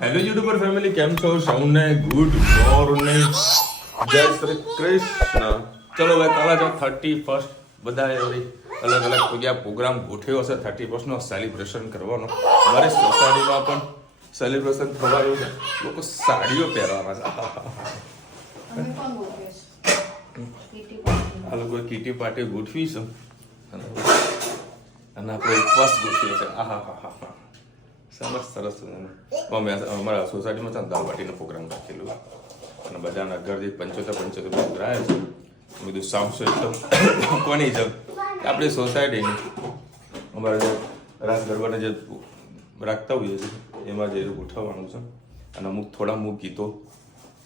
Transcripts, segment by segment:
Hello YouTuber family, કેમ છો? સૌને ગુડ મોર્નિંગ, જય શ્રી કૃષ્ણ. ચલો ભાઈ, કાલે જો 31 બધાએ અલગ અલગ જગ્યા પ્રોગ્રામ ગોઠવ્યો છે 31નો સેલિબ્રેશન કરવાનો. અમારી સોસાયટીમાં પણ સેલિબ્રેશન થવાનું છે. લોકો સાડીઓ પહેરવાના છે. આ લોકોએ કીટી પાર્ટી ગોઠવી છે અને આપણે ઉપવાસ ગોઠવ્યો છે. આહા હા હા હા, સરસ સરસ. અમે અમારા સોસાયટીમાં છે ને દાળ બાટીનો પ્રોગ્રામ રાખેલો અને બધાના ઘરથી 75 રહ્યા છે. બધું સાઉન્ડ સિસ્ટમ કોની છે? આપણી સોસાયટીની. અમારે જે રાસ ગરબાને જે રાખતા હોઈએ છીએ એમાં જે ગોઠવવાનું છે અને અમુક ગીતો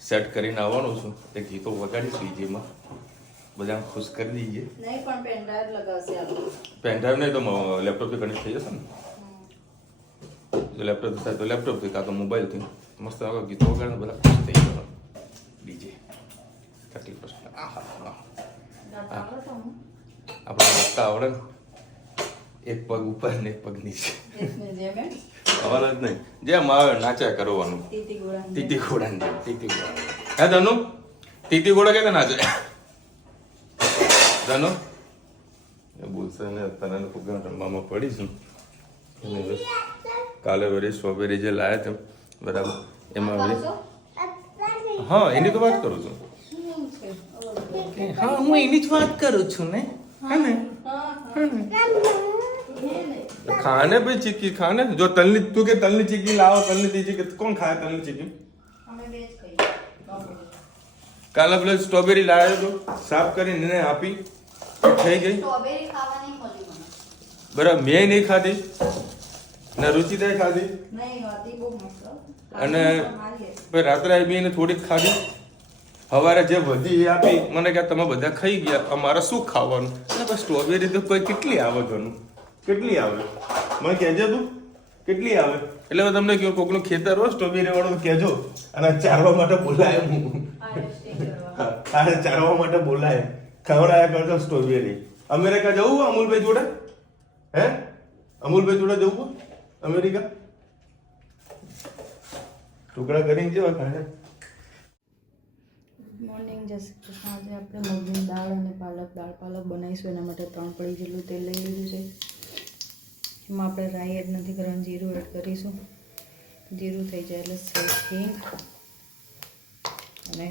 સેટ કરીને આવવાનું છું. એ ગીતો વગાડીશું ડીજેમાં, બધા ખુશ કરી દઈએ. નહીં પણ પેનડ્રાઈવ લગાવશે આપણે. પેનડ્રાઈવ નહીં તો લેપટોપથી કનેક્ટ થઈ જશે ને. જો લેપટોપ થાય તો લેપટોપથી, કાં તો મોબાઈલથી મસ્ત ગીતો વગાડે બધા ખુશ થઈ જવાનું. ડીજે 30%. આપણે વસ્તા આવડે ને, એક પગ ઉપર ને એક પગ નીચે, અવાજ જ નહીં, જેમ આવે નાચ્યા કરવાનું. તીતી ઘોડા હે ધનુ? તીતી ઘોડા કે નાચે ધનુ? એ બોલશે ને તને પ્રોગ્રામ રમવામાં પડીશું. કાલે વળી સ્ટ્રોબેરી જે લાયા હતા બરાબર, એમાં વળી હા એની તો વાત કરું છું. હા હું એની જ વાત કરું છું ને. હે ને? ખાને ભાઈ ચીકી ખાને. જો તલની તું કે તલની ચીકી લાવો, તલની ચીકી કોણ ખાય? તલની ચીકી કાલે પેલો સ્ટ્રોબેરી લાવ્યો તો, સાફ કરીને એને આપી, થઈ ગઈ બરાબર. મેં નહીં ખાધી ને રુચિતાએ ખાધી અને રાત્રે આવી એને થોડીક ખાધી. સવારે જે વધી એ આપી મને કે તમે બધા ખાઈ ગયા, અમારે શું ખાવાનું? અને પછી સ્ટ્રોબેરી તો કોઈ કેટલી આવે ઘરનું? કેટલી આવે મને કહેજો તું, કેટલી આવે? એટલે હું તમને કહું, કોકનું ખેતર હોય સ્ટ્રોબેરી વાળું કહેજો અને ચારવા માટે બોલાય. ચારવા માટે બોલાય, ખવડાયા કરજો સ્ટ્રોબેરી. અમેરિકા જવું અમૂલભાઈ જોડે? હે અમૂલભાઈ જોડે જવું અમેરિકા? ટુકડા કરીને જેવા ખાને. મોર્નિંગ જય શ્રી કૃષ્ણ. આજે આપણે મગની દાળ અને પાલક બનાવીશું. એના માટે 3 પડી જેટલું તેલ લઈ લીધું છે. એમાં આપણે રાઈ એડ નથી કરવાનું, જીરું એડ કરીશું. જીરું થઈ જાય એટલે સહેજ હિંગ અને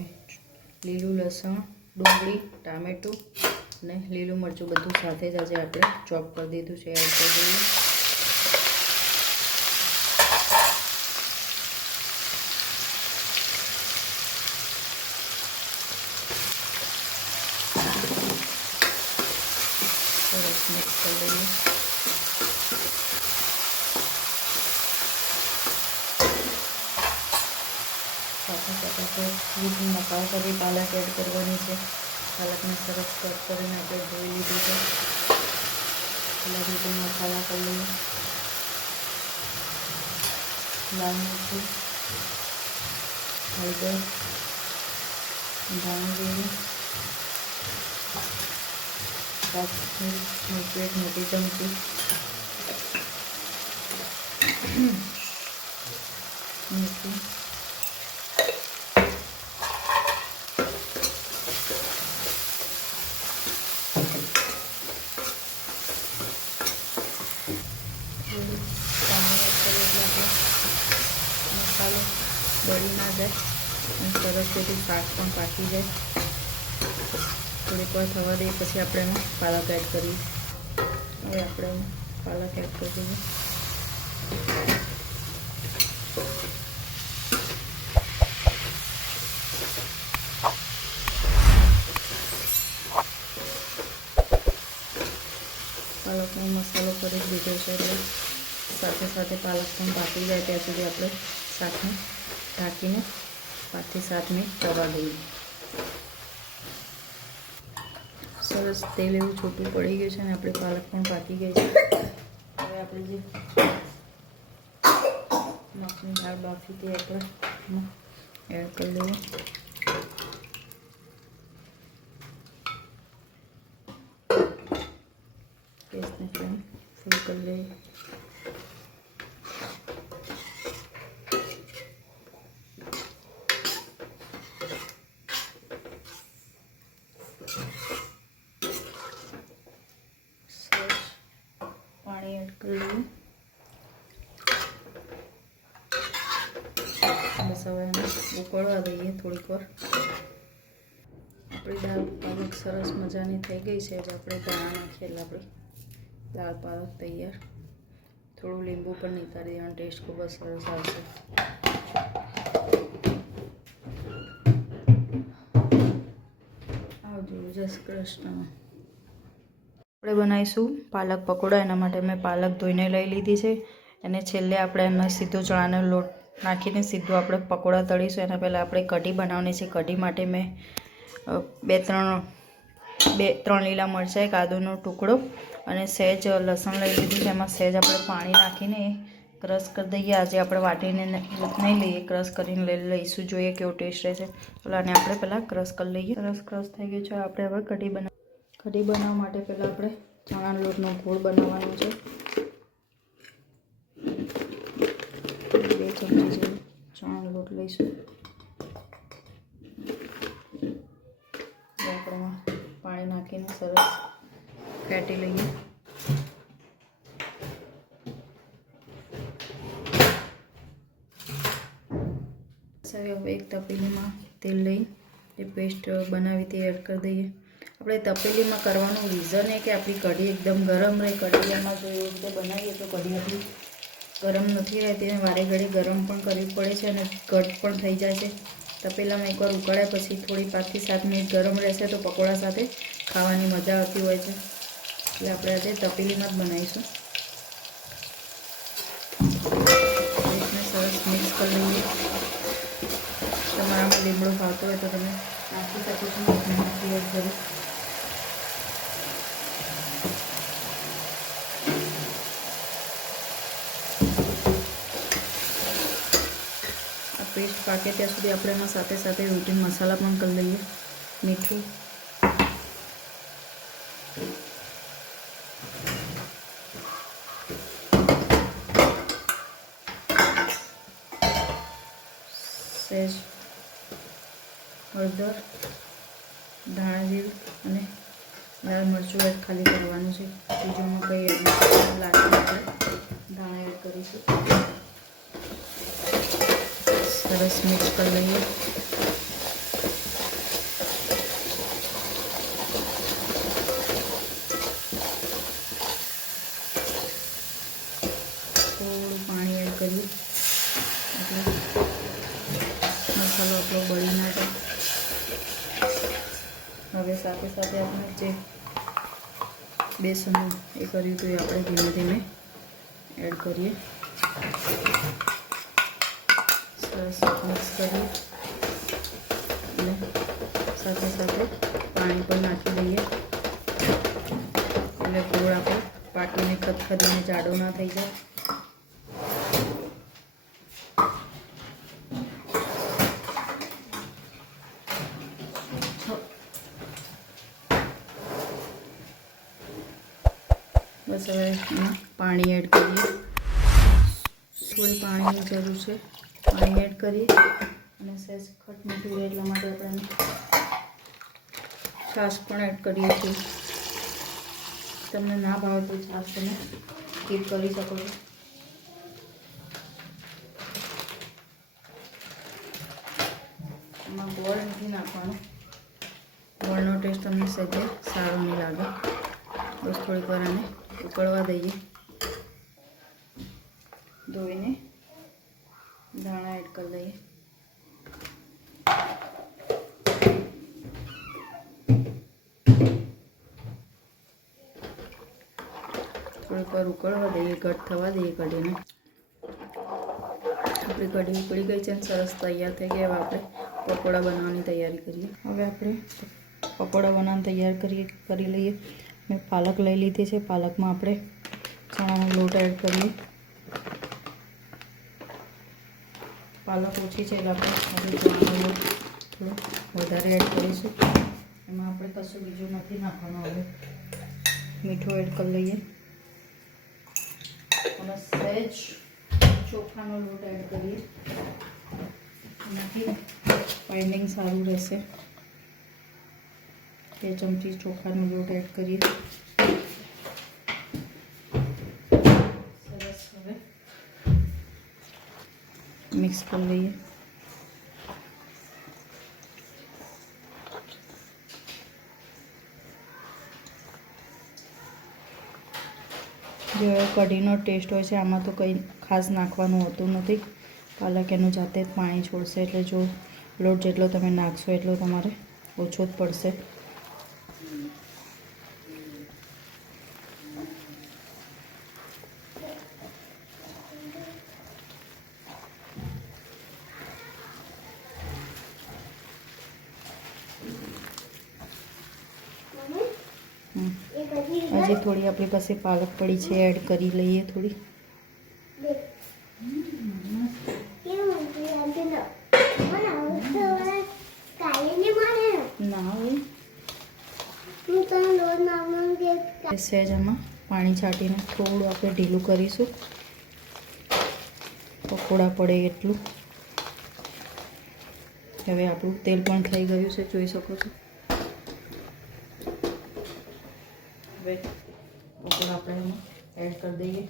લીલું લસણ, ડુંગળી, ટામેટું અને લીલું મરચું બધું સાથે જ આજે આપણે ચોપ કરી દીધું છે. એડ કરી દઈએ. સરસ મિક્સ કરી દઈએ. સાથે આપણે મસાલા કરી પાલક એડ કરવાની છે. પાલકને સરસ કટ કરીને આપણે ધોઈ લીધું છે. પહેલાં રીતે મસાલા કરી લઈએ. લાલ મરચું, હળદર, ધાણા જીરું, એક મોટી ચમચી મીઠું, મસાલો બળી ના જાય અને સરસ રીતે શાક પણ પાકી જાય. થોડીક વાર થવા દઈએ પછી આપણે એમાં પાલક એડ કરીએ. હવે આપણે એમાં પાલક એડ કરી દઈએ. પાલકનો મસાલો કરી દીધો છે એટલે સાથે સાથે પાલક પણ પાકી જાય ત્યાં સુધી આપણે શાકને ઢાંકીને 5 થી 7 મિનિટ થવા દઈએ. સરસ તેલ એવું છૂટું પડી ગયું છે અને આપણી પાલક પણ પાકી ગઈ છે. હવે આપણે જે મગની દાળ બાફી હતી આપણે એડ કરી દઈએ. ગેસની ફ્લેમ ફૂલ કરી દઈએ. બસ હવે એને ઉકળવા દઈએ થોડીક વાર. આપણી દાળ પાલક સરસ મજાની થઈ ગઈ છે. જ આપણે ધાણા નાખીએ એટલે આપણી દાળ પાલક તૈયાર. થોડું લીંબુ પણ નીકાળી દેવાનું, ટેસ્ટ ખૂબ જ સરસ આવશે. આવજો, જય શ્રી કૃષ્ણ. આપણે બનાવીશું પાલક પકોડા. એના માટે મેં પાલક ધોઈને લઈ લીધી છે. અને છેલ્લે આપણે એમાં સીધો ચણાનો લોટ નાખીને સીધું આપણે પકોડા તળીશું. એના પહેલાં આપણે કઢી બનાવવાની છે. કઢી માટે મેં બે ત્રણ લીલા મરચાં, એક આદુનો ટુકડો અને સહેજ લસણ લઈ લીધું છે. એમાં સહેજ આપણે પાણી નાખીને ક્રશ કરી દઈએ. આજે આપણે વાટીને નહીં લઈએ, ક્રશ કરીને લઈશું, જોઈએ કેવો ટેસ્ટ રહેશે. એટલે આને આપણે પહેલાં ક્રશ કરી લઈએ. સરસ ક્રશ થઈ ગયું છે. આપણે હવે કઢી બનાવવા માટે પહેલાં આપણે ચણાના લોટનો ગોળ બનાવવાનો છે. 2 ચમચી જેવું ચણાનો લોટ લઈશું. આપણે પાણી નાખીને સરસ ફેટી લઈએ. હવે એક તપેલીમાં તેલ લઈ જે પેસ્ટ બનાવી તે એડ કરી દઈએ. આપણે તપેલીમાં કરવાનું રીઝન એ કે આપણી કઢી એકદમ ગરમ રહે. કઢીમાં જો એવી રીતે બનાવીએ તો કઢી આપણી ગરમ નથી રહેતી અને વારે ઘડી ગરમ પણ કરવી પડે છે અને ઘટ પણ થઈ જાય છે. તપેલામાં એકવાર ઉકાળ્યા પછી થોડી 5 થી 7 મિનિટ ગરમ રહેશે તો પકોડા સાથે ખાવાની મજા આવતી હોય છે. એટલે આપણે આજે તપેલીમાં જ બનાવીશું. પેસ્ટને સરસ મિક્સ કરી લઈએ. તમારામાં લીમડો ભાવતો હોય તો તમે નાખી શકો છો. નાખી એડ કરી આ પેસ્ટ પાકે ત્યાં સુધી આપણે એમાં સાથે સાથે રૂટીન મસાલા પણ કરી લઈએ. મીઠું, સહેજ હળદર, ધાણા જીરું અને લાલ મરચું એડ ખાલી કરવાનું છે. બીજું કંઈ એડ લાગે આપણે ધાણા એડ કરીશું. સરસ મિક્સ કરી લઈએ. થોડું પાણી એડ કરીએ એટલે મસાલો આપણો બળી ના જાય. હવે સાથે સાથે આપણે જે બેસનનું એ કર્યું હતું એ આપણે ધીમે ધીમે એડ કરીએ. સરસ મિક્સ કરીએ અને સાથે સાથે પાણી પણ નાખી દઈએ એટલે ગોળ આપણે પાકીને ખદખદીને જાડો ના થઈ જાય. બસ હવે એમાં પાણી એડ કરીએ. થોડી પાણીની જરૂર છે. પાણી એડ કરીએ અને સહેજ ખટ મીઠું રહે એટલા માટે આપણે છાશ પણ એડ કરીએ છીએ. તમને ના ભાવે તો છાશ તમે સ્કીપ કરી શકો છો. એમાં ગોળ નથી નાખવાનો. ગોળનો ટેસ્ટ તમને સહેજે સારો નહીં લાગે. બસ થોડીક વાર આને ઉકળવા દઈએ. ધોઈને ધાણા એડ કરી દઈએ. થોડીક વાર ઉકળવા દઈએ, ઘટ થવા દઈએ કઢીને. આપણી કઢી ઉકળી ગઈ છે અને સરસ તૈયાર થઈ ગઈ. હવે આપણે પકોડા બનાવવાની તૈયારી કરીએ. હવે આપણે પકોડા બનાવવાની તૈયાર કરી લઈએ. મેં પાલક લઈ લીધી છે. પાલકમાં આપણે ચણાનો લોટ એડ કરીએ. પાલક ઓછી છે એટલે આપણે ચણાનો લોટ થોડો વધારે એડ કરીશું. એમાં આપણે કશું બીજું નથી નાખવાનું. હવે મીઠું એડ કરી લઈએ અને સહેજ ચોખાનો લોટ એડ કરીએ. એનાથી બાઇન્ડિંગ સારું રહેશે. 2 ચમચી ચોખાનો લોટ એડ કરીએ. સરસ હવે મિક્સ કરી લઈએ. કઢીનો ટેસ્ટ હોય છે. આમાં તો કંઈ ખાસ નાખવાનું હોતું નથી. પાલક એનું જાતે જ પાણી છોડશે, એટલે જો લોટ જેટલો તમે નાખશો એટલો તમારે ઓછો જ પડશે. હજી થોડી આપણી પાસે પાલક પડી છે, એડ કરી લઈએ થોડી. સહેજ આમાં પાણી છાંટીને થોડું આપણે ઢીલું કરીશું, પકોડા પડે એટલું. હવે આપણું તેલ પણ થઈ ગયું છે, જોઈ શકો છો. હવે પકોડા આપણે એમાં એડ કરી દઈએ.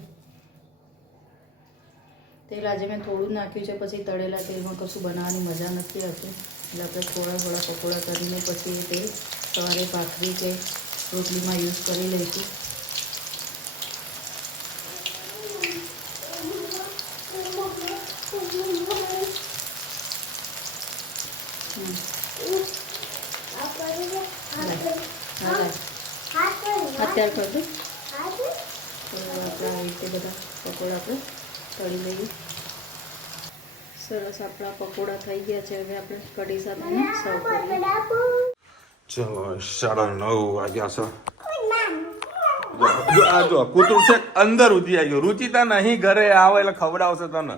તેલ આજે મેં થોડું નાખ્યું છે, પછી તળેલા તેલમાં કશું બનાવવાની મજા નથી આવતી, એટલે આપણે થોડા થોડા પકોડા કરીને પછી એ તેલ સવારે ભાખરી કે રોટલીમાં યુઝ કરી લઈશું. અત્યારે કરી દઉં તો આપણે આવી રીતે બધા પકોડા આપણે તળી લઈએ. સરસ આપણા પકોડા થઈ ગયા છે. હવે આપણે કઢી સાથે સર્વ કરીએ. ચલો 9:30 વાગ્યા છે. આ જો કૂતરું છે અંદર ઉધી આવી ગયું. રુચિતા નહીં ઘરે આવે એટલે ખવડાવશે તને.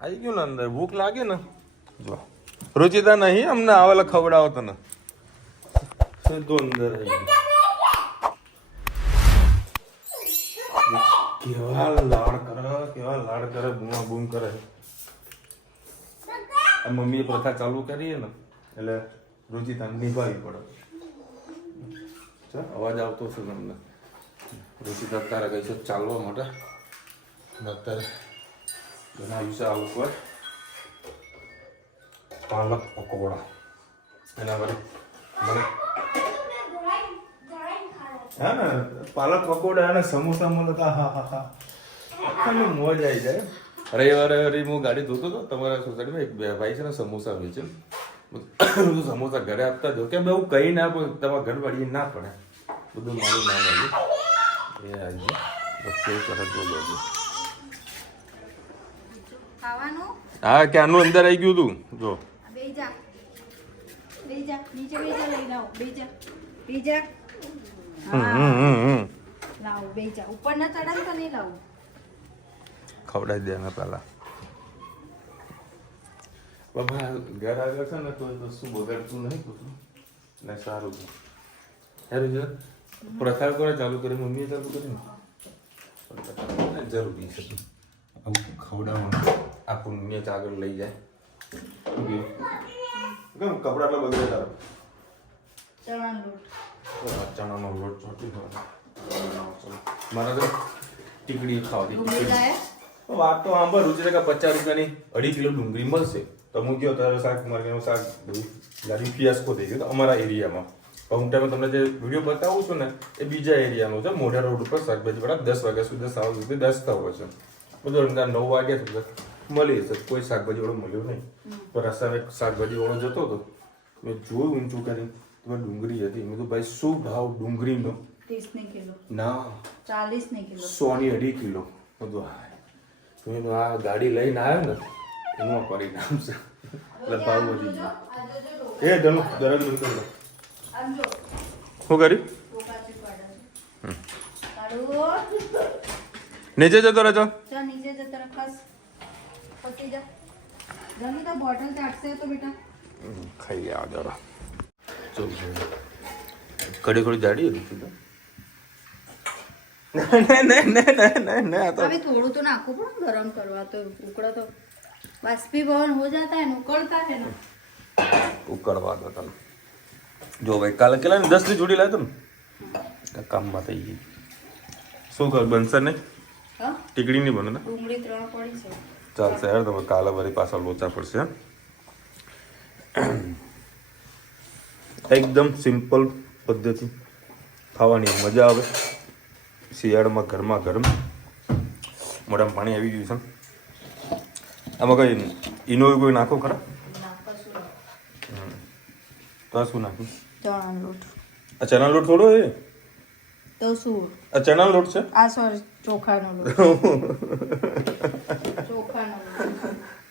આવી ગયું ને અંદર, ભૂખ લાગે ને. જો રુચિતા નહીં અમને આવે એટલે ખવડાવો તને. સીધું અંદર આવી ગયું. કેવા લાડ કરે બૂમા બૂમ કરે. આ મમ્મીએ પ્રથા ચાલુ કરીએ ને એટલે રુચિતા નિભાવી પડે. અવાજ આવતો છે તમને. રુચિતા અત્યારે ગઈ છે ચાલવા માટે. અત્યારે બનાવ્યું છે આ ઉપર પાલક પકોડા. એના વડે મને હા ને પાલક પકોડા અને સમોસા મળે તો હા હા હા આખા મોજ આવી જાય. રવિવારે હું ગાડી ધોતો હતો તમારા સોસાયટીમાં. એક ભાઈ છે ને સમોસા વેચે. સમોસા ઘરે આપતા જો કે હું કઈ ના તમારા ઘર વાળી ના પડે. બધું મારું નામ આવ્યું એ આવી કેવું કરે જો બાજુ. હા ક્યાંનું અંદર આવી ગયું તું જો. ખવડાવી દે ને પેલા બાબા. ઘર આગળ છે ને તો શું બગાડતું નહીં કુતું ને સારું છે. સારું છે. પ્રથા કોને ચાલુ કરી? મમ્મીએ ચાલુ કરી ને. જરૂરી છે ખવડાવવાનું. આ પુણ્ય આગળ લઈ જાય. કેમ કપડા એટલા બગડે તારા? ચણાનો લોટ ચોટી મારા તો ટીકડી ખાવાની. વાત તો સાંભળ. રુચિ 50 રૂપિયાની 2.5 કિલો ડુંગળી મળશે તો હું ગયો ત્યારે શાક માર્કેટનું શાક ગાડી ફિયાસ્કો થઈ ગયો અમારા એરિયામાં. હું ટાઈમે તમને જે વિડીયો બતાવું છું ને એ બીજા એરિયાનો છે. મોઢા રોડ ઉપર શાકભાજી વાળા 10 વાગ્યા સુધી 7 સુધી 10 હોય છે. બધું 9 વાગ્યા સુધી મળી જશે. કોઈ શાકભાજી વાળો મળ્યો નહીં. તો રસ્તામાં એક શાકભાજી વાળો જતો હતો. મેં જોયું ઊંચું કરી તો ડુંગળી હતી. મેં તો ભાઈ શું ભાવ ડુંગળીનો? 30 ની કિલો ના 40 ની કિલો 100 ની 2.5 કિલો બધું. મેં આ ગાડી લઈને આવ્યો ને એનું પરિણામ છે. એટલે ભાવ વધી ગયો. એ ધનુ દરજ બંધ કરી લો. શું કર્યું? નીચે જતો રહેજો. નીચે જતો રહે. બસ પતી જા. જમી તો બોટલ ચાટશે તો બેટા ખાઈ આ જરા. ચલ કડી કડી જાડી હતી તો. अभी थोड़ा तो नाखो पड़ा गरम करवा तो उकड़ा तो बाष्पीभवन हो जाता है उकड़ता है ना. उकड़वा दो तम जो भाई काल केला ने 10 ની જોડી લાવ્યો ને કામમાં થઈ ગઈ. શું કર બનશે નહીં? હા ટીકડી નહીં બને ને. ડુંગળી 3 પડી છે. ચાલશે યાર તમે કાલે વળી પાછા લોચા પડશે. એકદમ સિમ્પલ પદ્ધતિ ખાવાની મજા આવે. શિયાળામાં ગરમા ગરમ મોઢામાં પાણી આવી ગયું છે. આમાં કઈ ઈનો કોઈ નાખો ખરા? તો આ શું નાખ્યું? ચણાનો લોટ. આ ચણા લોટ થોડો છે? તો શું? આ ચણા લોટ છે? આ સોરી ચોખાનો લોટ. ચોખાનો લોટ.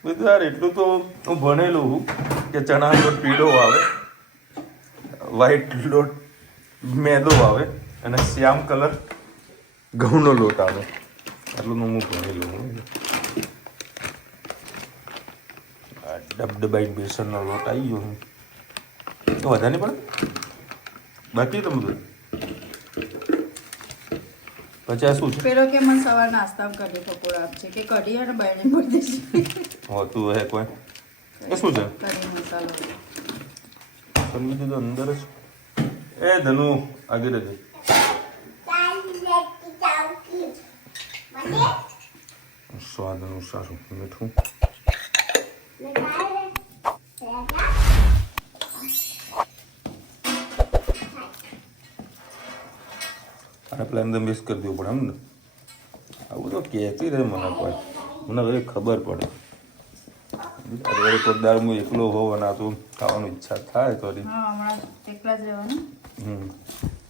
બધું યાર એટલું તો હું ભણેલું હું કે ચણા લોટ પીળો આવે, વ્હાઈટ લોટ મેદો આવે અને શ્યામ કલર ઘઉંનો લોટ આવે. આટલું હું ભણેલું હું. ડબડબાઈ બેસનનો લોટ આવી ગયો હું તો વધારે નહીં પડે બાકી તો બધું. પછી આ શું છે? પેલો કે મને સવાર નાસ્તામાં કઢી પકોડા આપશે કે કઢી અને બહેને ભરી દેશે. હોતું હે કોઈ? એ શું છે? કઢી મસાલો. સમજી દીધું અંદર જ. એ ધનુ આગળ જ સ્વાદનું સારું મીઠું. અને પેલા અંદર મિક્સ કરી દેવું પડે એમ ને? આવું તો કહેતી રહે મને કોઈ, મને હવે ખબર પડે. અરે કોઈ દાળ હું એકલો હોવ અને આ તો ખાવાની ઈચ્છા થાય તો હમણાં એકલા જ રહેવાનું.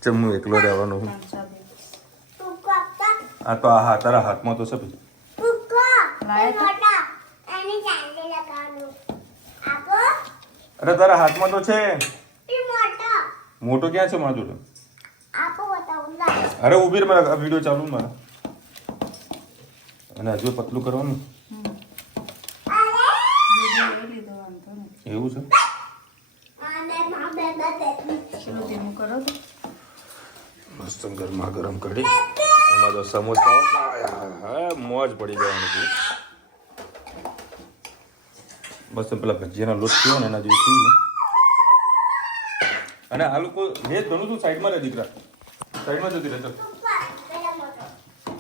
ચમ હું એકલો રહેવાનો હું. આ તો આ તારા હાથમાં તો છે ભાઈ. અરે તારા હાથમાં તો છે. મોટો ક્યાં છે મારા જોડે? અરે ઉભી મારા આ વિડીયો ચાલુ મારા. અને હજુ પતલું કરવાનું એવું છે. મસ્ત ગરમા ગરમ કઢી, એમાં તો સમોસા મોજ પડી જવાની. બસ પેલા ભજીયાનો લોટ થયો ને એના જેવું થયું. અને આ લોકો હે ઘણું તું સાઈડમાં રહે દીકરા, સાઈડમાં જતી રહે.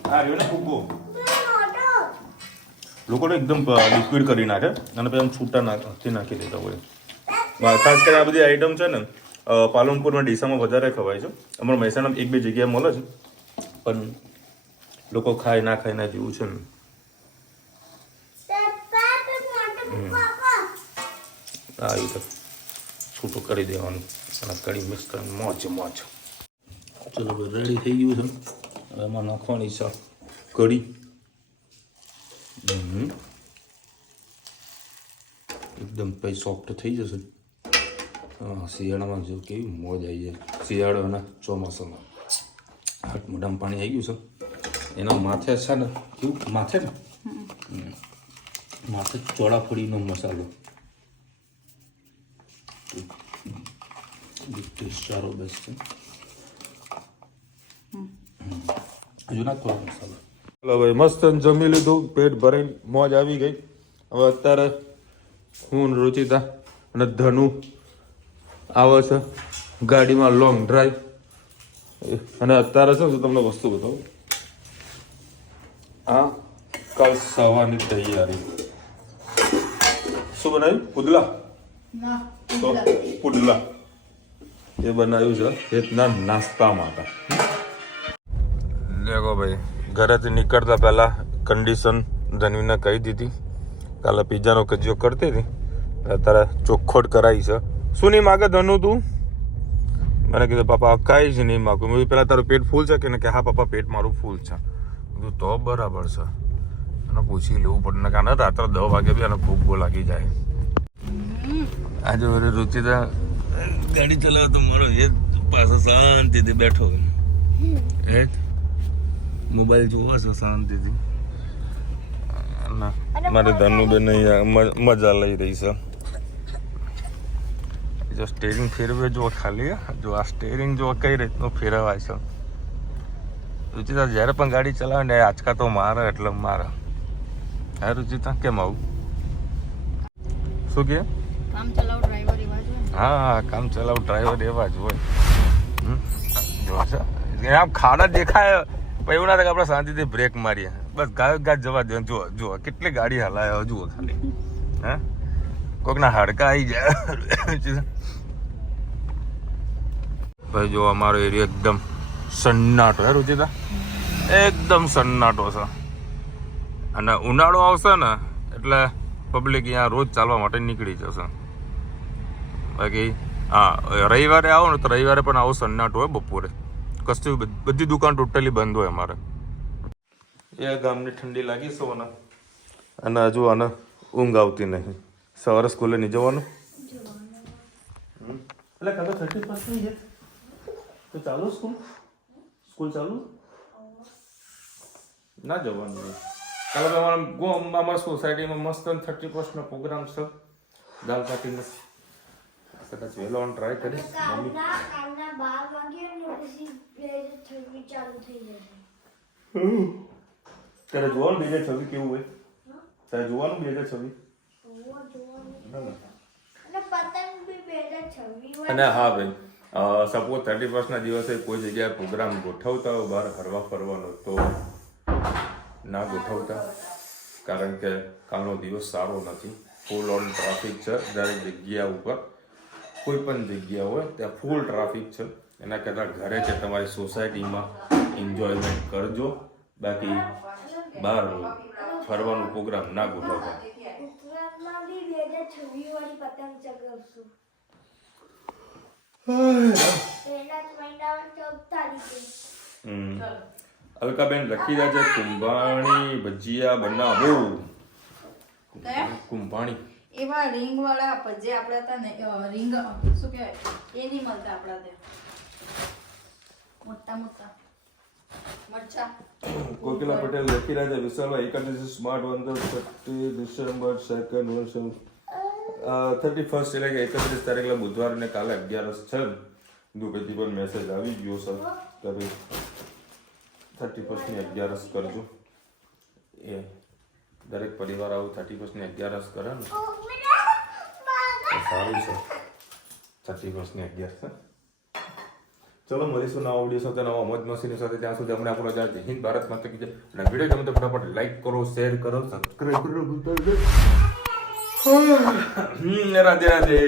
હા રહ્યો ને ફૂગો લોકોને એકદમ લિક્વિડ કરી નાખે અને પછી આમ છૂટા નાખી દેતા હોય. ખાસ કરીને આ બધી આઈટમ છે ને પાલનપુરમાં ડીસામાં વધારે ખવાય છે. અમારા મહેસાણામાં એક બે જગ્યાએ મળે છે પણ લોકો ખાય ના ખાય ના જેવું છે ને. હા એ તો છૂટું કરી દેવાનું અને કઢી મિક્સ કરીને મોજ મોજ. ચલો ભાઈ રેડી થઈ ગયું છે. હવે એમાં નાખવાની છે કઢી. એકદમ પછી સોફ્ટ થઈ જશે. હા શિયાળામાં જો કેવી મોજ આવી જાય. શિયાળો અને ચોમાસામાં હાથ મોઢામાં પાણી આવી ગયું છે. એના માથે છે ને કેવું માથે ને માથે ચોળાફળીનો મસાલો સારો બેસ્ટ છે. હજુ ના થોડો મસાલો. ચલો ભાઈ મસ્ત જમી લીધું, પેટ ભરાઈને મોજ આવી ગઈ. હવે અત્યારે હું રુચિતા અને ધનુ આવે છે ગાડીમાં લોંગ ડ્રાઈવ. અને અત્યારે શું છે તમને વસ્તુ બતાવું. આ કાલ સવારની તૈયારી. શું બનાવ્યું? પુડલા પુડલા એ બનાવ્યું છે રીતના નાસ્તા માટે. દેખો ભાઈ ઘરેથી નીકળતા પહેલા કન્ડિશન ધનવીને કહી દીધી. કાલે પિઝાનો કજિયો કરતી હતી, અત્યારે ચોખ્ખોટ કરાવી છે. શું નહીં માગે ધનુ તું? મને કીધું પાપા કાંઈ જ નહીં માગું. મેં પેલા તારું પેટ ફૂલ છે કે હા પપ્પા પેટ મારું ફૂલ છે. કીધું તો બરાબર છે. અને પૂછી લેવું પડે ને કારણ રાત્રે 10 વાગે બી અને ભૂખ બહુ લાગી જાય. આજે મારી રુચિતા ગાડી ચલાવે તો મારો એ પાછો શાંતિથી બેઠો હે મોબાઈલ જોવા છે શાંતિથી. મારી ધનુબેન મજા લઈ રહી છે. જો સ્ટેરિંગ ફેરવે જો ખાલી જો આ સ્ટેરિંગ જો કઈ રીતનું ફેરવાય છે. રુચિતા જ્યારે પણ ગાડી ચલાવે ને આંચકા તો મારે એટલે મારે. હા રુચિતા કેમ આવું? શું કે? કામ ચલાવ ડ્રાઈવર એવા જ હોય. હા કામ ચલાવ ડ્રાઈવર એવા જ હોય. જો છે આમ ખાડા દેખાય પણ એવું ના થાય કે આપણે શાંતિથી બ્રેક મારીએ. બસ ગાય જવા દે. જુઓ જુઓ કેટલી ગાડી હલાય જુઓ ખાલી. હે કોઈકના હાડકા આવી જાય. ભાઈ જો અમારો એરિયા એકદમ સન્નાટો હે રુચિતા, એકદમ સન્નાટો છે. અને ઉનાળો આવશે ને એટલે પબ્લિક અહીંયા રોજ ચાલવા માટે નીકળી જશે. બાકી હા, રવિવારે આવો ને તો રવિવારે પણ આવો સન્નાટો હોય બપોરે. કશું બધી દુકાન ટોટલી બંધ હોય અમારે. એ ગામની ઠંડી લાગી છે ને, અને હજુ આને ઊંઘ આવતી નહીં. સવારે સ્કૂલે નહીં જવાનું એટલે કાલે 31 નહીં છે તો ચાલુ સ્કૂલ ચાલુ ના જવાનું. કાલે અમારા સોસાયટીમાં મસ્ત 31 નો પ્રોગ્રામ છે દાલ કાઢીને. કદાચ વહેલો ટ્રાય કરીશ. ત્યારે જોવાનું 2026 કેવું હોય. તારે જોવાનું 2026. અને હા ભાઈ, સપોઝ 31 ના દિવસે કોઈ જગ્યાએ પ્રોગ્રામ ગોઠવતા હોય બહાર હરવા ફરવાનો તો ના ગોઠવતા, કારણ કે કાલનો દિવસ સારો નથી. ફૂલ ઓન ટ્રાફિક છે દરેક જગ્યા ઉપર. કોઈ પણ જગ્યા હોય ત્યાં ફૂલ ટ્રાફિક છે. એના કરતાં ઘરે છે તમારી સોસાયટીમાં એન્જોયમેન્ટ કરજો. બાકી બહાર ફરવાનો પ્રોગ્રામ ના ગોઠવતા. અલકાબેન લખી રહ્યા છે કુંભાણી ભજીયા બનાવો. કુંભાણી એવા રીંગ વાળા ભજીયા આપડા હતા ને, રીંગ શું કહેવાય એ નહીં મળતા આપડા ત્યાં. મોટા મોટા મરચા. કોકિલા પટેલ લખી રહ્યા છે વિશાલભાઈ એકાદશી સ્માર્ટ વંદર 30 ડિસેમ્બર 2nd વર્ષ 31 એટલે કે 31 તારીખે બુધવાર ને કાલે 11 છે. દુબઈથી પણ મેસેજ આવી ગયો સર કરે 31 ની 11 કરજો. એ દરેક પરિવાર આવું 31 ની 11 કરે ને સારું છે. 31 ની 11 છે. ચલો મળીશું નવા વિડીયો સાથે, નવા મોજ મસ્તીની સાથે. ત્યાં સુધી અમને આપણો જય હિન્દ ભારત માતા કી જય. અને વિડીયો ગમે તો ફટાફટ લાઈક કરો, શેર કરો, સબસ્ક્રાઇબ કરો. રાધે રાધે.